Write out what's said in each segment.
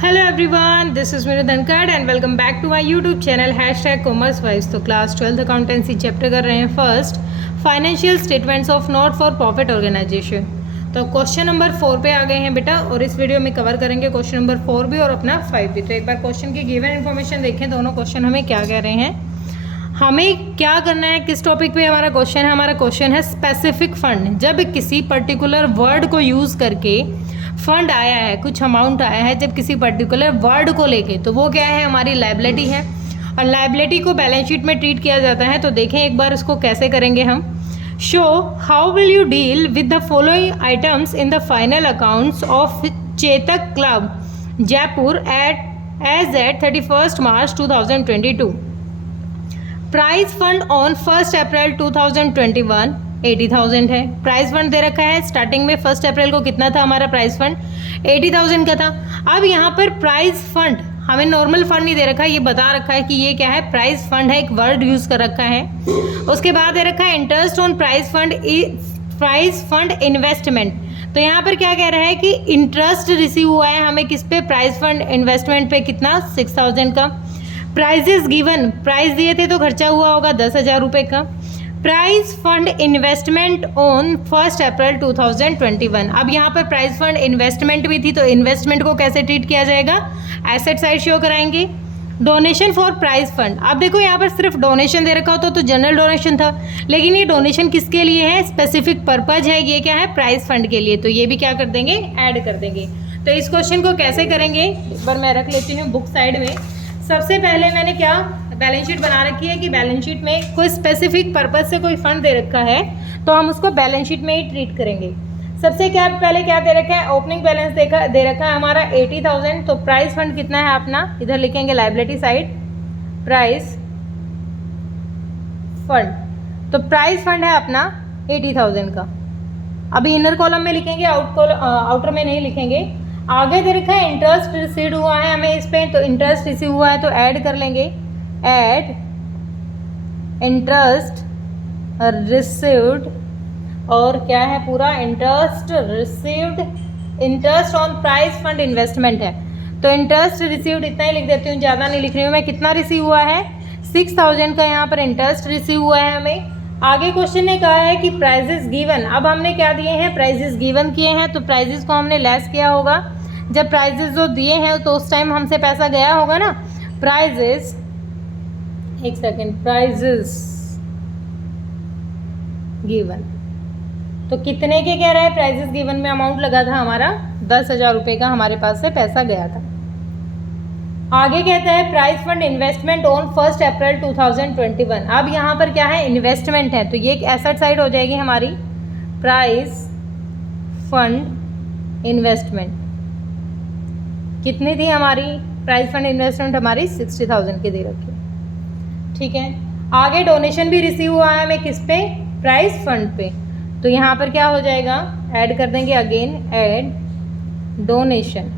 Hello everyone, this is मेरा Dhankhar and welcome back to my YouTube channel commerce wise. तो class 12th accountancy chapter कर रहे हैं first, financial statements of not for profit organisation. तो question number 4 पे आ गए हैं बेटा, और इस वीडियो में कवर करेंगे क्वेश्चन नंबर 4 भी और अपना 5 भी। तो एक बार क्वेश्चन की गिवन इन्फॉर्मेशन देखें, दोनों क्वेश्चन हमें क्या कह रहे हैं, हमें क्या करना है, किस टॉपिक पे हमारा क्वेश्चन है। हमारा क्वेश्चन है स्पेसिफिक फंड। जब किसी पर्टिकुलर वर्ड को यूज़ करके फंड आया है, कुछ अमाउंट आया है जब किसी पर्टिकुलर वर्ड को लेके, तो वो क्या है, हमारी लायबिलिटी है। और लायबिलिटी को बैलेंस शीट में ट्रीट किया जाता है। तो देखें एक बार इसको कैसे करेंगे हम। Show how will you deal with the following items in the final accounts of Chetak club Jaipur at 31 March 2022। Prize fund on 1 April 2021 80,000 है। प्राइस फंड दे रखा है, स्टार्टिंग में 1 अप्रैल को कितना था हमारा प्राइस फंड, 80,000 का था। अब यहाँ पर प्राइस फंड हमें नॉर्मल फंड नहीं दे रखा है, ये बता रखा है कि ये क्या है, प्राइस फंड है, एक वर्ड यूज़ कर रखा है। उसके बाद दे रखा है interest on price fund investment. तो यहाँ पर क्या कह रहा है कि इंटरेस्ट रिसीव हुआ है हमें किस पे, प्राइस फंड इन्वेस्टमेंट पे, कितना, 6,000 का। प्राइजेस गिवन, प्राइस दिए थे तो खर्चा हुआ होगा 10,000 रुपये का। Price fund investment on 1 April 2021। अब यहाँ पर प्राइस फंड इन्वेस्टमेंट भी थी, तो इन्वेस्टमेंट को कैसे ट्रीट किया जाएगा, एसेट साइड शो कराएंगे। डोनेशन फॉर प्राइस फंड, अब देखो यहाँ पर सिर्फ डोनेशन दे रखा होता तो जनरल डोनेशन था, लेकिन ये डोनेशन किसके लिए है, स्पेसिफिक पर्पज है, ये क्या है, प्राइस फंड के लिए। तो ये भी क्या कर देंगे, ऐड कर देंगे। तो इस क्वेश्चन को कैसे करेंगे, एक बार मैं रख लेती हूँ बुक साइड में। सबसे पहले मैंने क्या बैलेंस शीट बना रखी है कि बैलेंस शीट में कोई स्पेसिफिक पर्पज से कोई फंड दे रखा है तो हम उसको बैलेंस शीट में ही ट्रीट करेंगे। सबसे पहले क्या दे रखा है, ओपनिंग बैलेंस दे रखा है हमारा 80,000। तो प्राइस फंड कितना है अपना, इधर लिखेंगे लायबिलिटी साइड, प्राइस फंड। तो प्राइस फंड है अपना 80,000 का। अभी इनर कॉलम में लिखेंगे, आउटर में नहीं लिखेंगे। आगे दे रखा है इंटरेस्ट रिसीव्ड हुआ है हमें इस पे, तो इंटरेस्ट रिसीव हुआ है तो ऐड कर लेंगे, ऐड इंटरेस्ट रिसीव्ड, और क्या है पूरा, interest received, interest on price fund investment है। तो इंटरेस्ट रिसीव्ड इतना ही लिख देती हूँ, ज़्यादा नहीं लिख रही हूँ मैं। कितना रिसीव हुआ है, 6,000 का यहाँ पर इंटरेस्ट रिसीव हुआ है हमें। आगे क्वेश्चन ने कहा है कि प्राइजेस गिवन। अब हमने क्या दिए हैं, प्राइजेस गिवन किए हैं, तो प्राइजेस को हमने लेस किया होगा। जब प्राइजेस जो दिए हैं तो उस टाइम हमसे पैसा गया होगा ना। प्राइजेस, एक सेकेंड, प्राइजेस गिवन, तो कितने के कह रहा है, प्राइजेस गिवन में अमाउंट लगा था हमारा 10,000 रुपये का, हमारे पास से पैसा गया था। आगे कहता है price fund investment on 1 April 2021। अब यहाँ पर क्या है, इन्वेस्टमेंट है, तो ये एक एसेट साइड हो जाएगी हमारी। प्राइस फंड इन्वेस्टमेंट कितनी थी हमारी, प्राइस फंड इन्वेस्टमेंट हमारी 60,000 की दे रखी, ठीक है। आगे डोनेशन भी रिसीव हुआ है हमें किस पे, प्राइस फंड पे। तो यहाँ पर क्या हो जाएगा, ऐड कर देंगे, अगेन ऐड डोनेशन।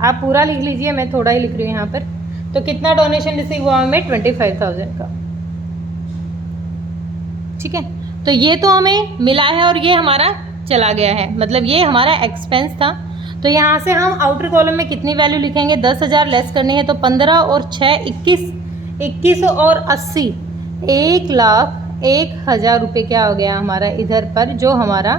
आप पूरा लिख लीजिए, मैं थोड़ा ही लिख रही हूँ यहाँ पर। तो कितना डोनेशन रिसीव हुआ हमें, 25,000 का, ठीक है। तो ये तो हमें मिला है और ये हमारा चला गया है, मतलब ये हमारा एक्सपेंस था। तो यहाँ से हम आउटर कॉलम में कितनी वैल्यू लिखेंगे, 10,000 लेस करनी है, तो 15 और 6 21 और 80, 1,01,000 रुपये क्या हो गया हमारा इधर पर, जो हमारा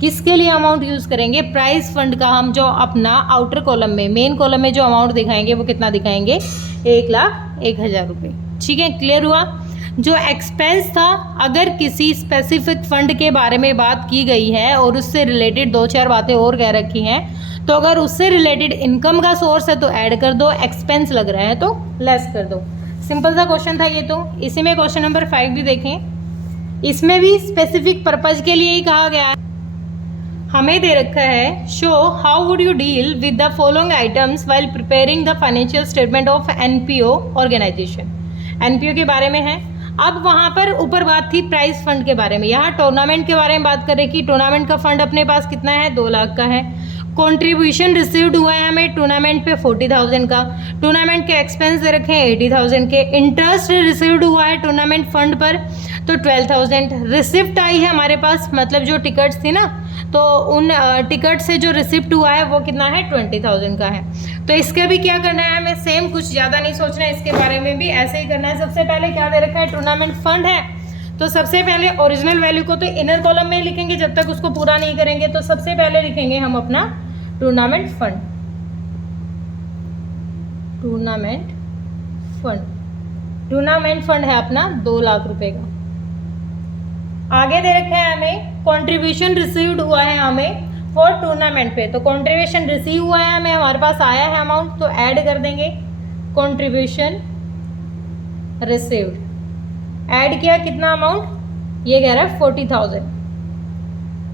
किसके लिए अमाउंट यूज़ करेंगे, प्राइस फंड का। हम जो अपना आउटर कॉलम में, मेन कॉलम में जो अमाउंट दिखाएंगे वो कितना दिखाएंगे, 1,01,000 रुपये, ठीक है। क्लियर हुआ। जो एक्सपेंस था, अगर किसी स्पेसिफिक फंड के बारे में बात की गई है और उससे रिलेटेड 2-4 बातें और कह रखी हैं, तो अगर उससे रिलेटेड इनकम का सोर्स है तो ऐड कर दो, एक्सपेंस लग रहा है तो लेस कर दो। सिंपल सा क्वेश्चन था ये। तो इसी में क्वेश्चन नंबर 5 भी देखें, इसमें भी स्पेसिफिक पर्पज के लिए ही कहा गया है। हमें दे रखा है, show how would you deal with the following items while preparing the financial statement of NPO organisation. NPO के बारे में है। अब वहाँ पर ऊपर बात थी प्राइस फंड के बारे में, यहाँ टूर्नामेंट के बारे में बात करें कि टूर्नामेंट का फंड अपने पास कितना है, 2 लाख का है। कंट्रीब्यूशन रिसीव्ड हुआ है हमें टूर्नामेंट पे 40,000 का। टूर्नामेंट के एक्सपेंस दे रखे हैं 80,000 के। इंटरेस्ट रिसीव्ड हुआ है टूर्नामेंट फंड पर तो 12,000। रिसिप्ट आई है हमारे पास, मतलब जो टिकट्स थी ना, तो उन टिकट से जो रिसिप्ट हुआ है वो कितना है 20,000 का है। तो इसके भी क्या करना है हमें, सेम, कुछ ज़्यादा नहीं सोचना है, इसके बारे में भी ऐसे ही करना है। सबसे पहले क्या दे रखा है, टूर्नामेंट फंड है, तो सबसे पहले ओरिजिनल वैल्यू को तो इनर कॉलम में लिखेंगे जब तक उसको पूरा नहीं करेंगे। तो सबसे पहले लिखेंगे हम अपना tournament fund, tournament fund, tournament fund है अपना 2 लाख रुपए का। आगे दे रखा है हमें कंट्रीब्यूशन रिसीव्ड हुआ है हमें फॉर टूर्नामेंट पे, तो कंट्रीब्यूशन रिसीव हुआ है हमें, हमारे पास आया है अमाउंट, तो ऐड कर देंगे कंट्रीब्यूशन रिसीव्ड। ऐड किया, कितना अमाउंट, ये कह रहा है 40,000।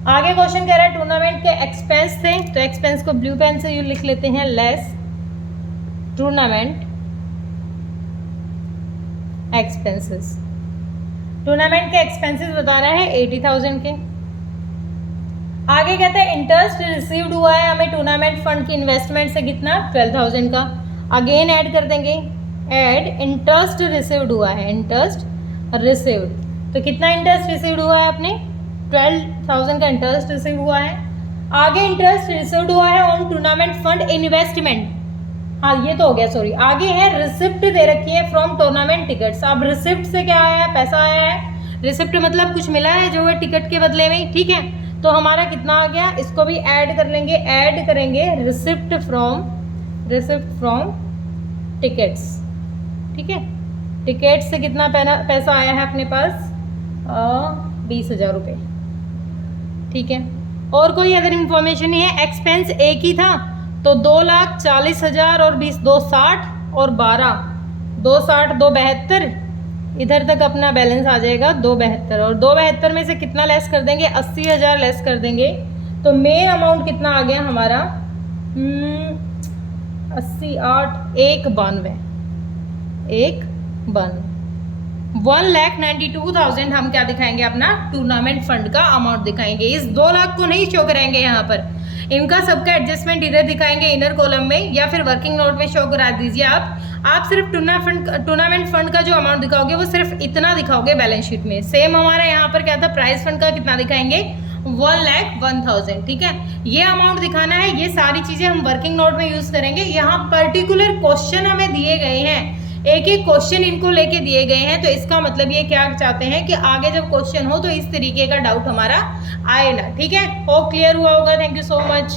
आगे क्वेश्चन कह रहा है टूर्नामेंट के एक्सपेंस थे, तो एक्सपेंस को ब्लू पेन से लिख लेते हैं, लेस टूर्नामेंट एक्सपेंसेस। टूर्नामेंट के एक्सपेंसेस बता रहा है 80,000 के। आगे कहते हैं इंटरेस्ट रिसीव्ड हुआ है हमें टूर्नामेंट फंड की इन्वेस्टमेंट से, कितना 12,000 का। अगेन ऐड कर देंगे, ऐड इंटरेस्ट रिसीव्ड हुआ है, इंटरेस्ट रिसीव्ड, तो कितना इंटरेस्ट रिसीव्ड हुआ है अपने 12,000 का इंटरेस्ट रिसीव हुआ है। आगे इंटरेस्ट रिसीव्ड हुआ है ऑन टूर्नामेंट फंड इन्वेस्टमेंट, हाँ ये तो हो गया, सॉरी। आगे है रिसिप्ट दे रखी है फ्रॉम टूर्नामेंट टिकट्स। अब रिसिप्ट से क्या आया है, पैसा आया है, रिसिप्ट मतलब कुछ मिला है जो है टिकट के बदले में, ठीक है। तो हमारा कितना आ गया, इसको भी ऐड कर लेंगे, ऐड करेंगे रिसिप्ट फ्रॉम टिकट्स, ठीक है। टिकट से कितना पैसा आया है अपने पास 20,000 रुपये, ठीक है। और कोई अदर इंफॉर्मेशन नहीं है, एक्सपेंस एक ही था, तो 2,40,000 और 20, 2,60 और 12, 2,60 2,72, इधर तक अपना बैलेंस आ जाएगा 2,72, और 2,72 में से कितना लेस कर देंगे, 80,000 लेस कर देंगे, तो मेन अमाउंट कितना आ गया हमारा 80, 8, 1,92, 1,92,000 हम क्या दिखाएंगे, अपना टूर्नामेंट फंड का अमाउंट दिखाएंगे। इस 2 लाख को नहीं शो कराएंगे यहाँ पर, इनका सबका एडजस्टमेंट इधर दिखाएंगे इनर कॉलम में, या फिर वर्किंग नोट में शो करा दीजिए आप सिर्फ टूर्नामेंट फंड का जो अमाउंट दिखाओगे वो सिर्फ इतना दिखाओगे बैलेंस शीट में। सेम हमारा यहाँ पर क्या था, प्राइज फंड का कितना दिखाएंगे 1,01,000, ठीक है। ये अमाउंट दिखाना है, ये सारी चीजें हम वर्किंग नोट में यूज करेंगे। यहाँ पर्टिकुलर क्वेश्चन हमें दिए गए हैं, एक एक क्वेश्चन इनको लेके दिए गए हैं, तो इसका मतलब ये क्या चाहते हैं कि आगे जब क्वेश्चन हो तो इस तरीके का डाउट हमारा आए ना, ठीक है। होप क्लियर हुआ होगा, थैंक यू सो मच।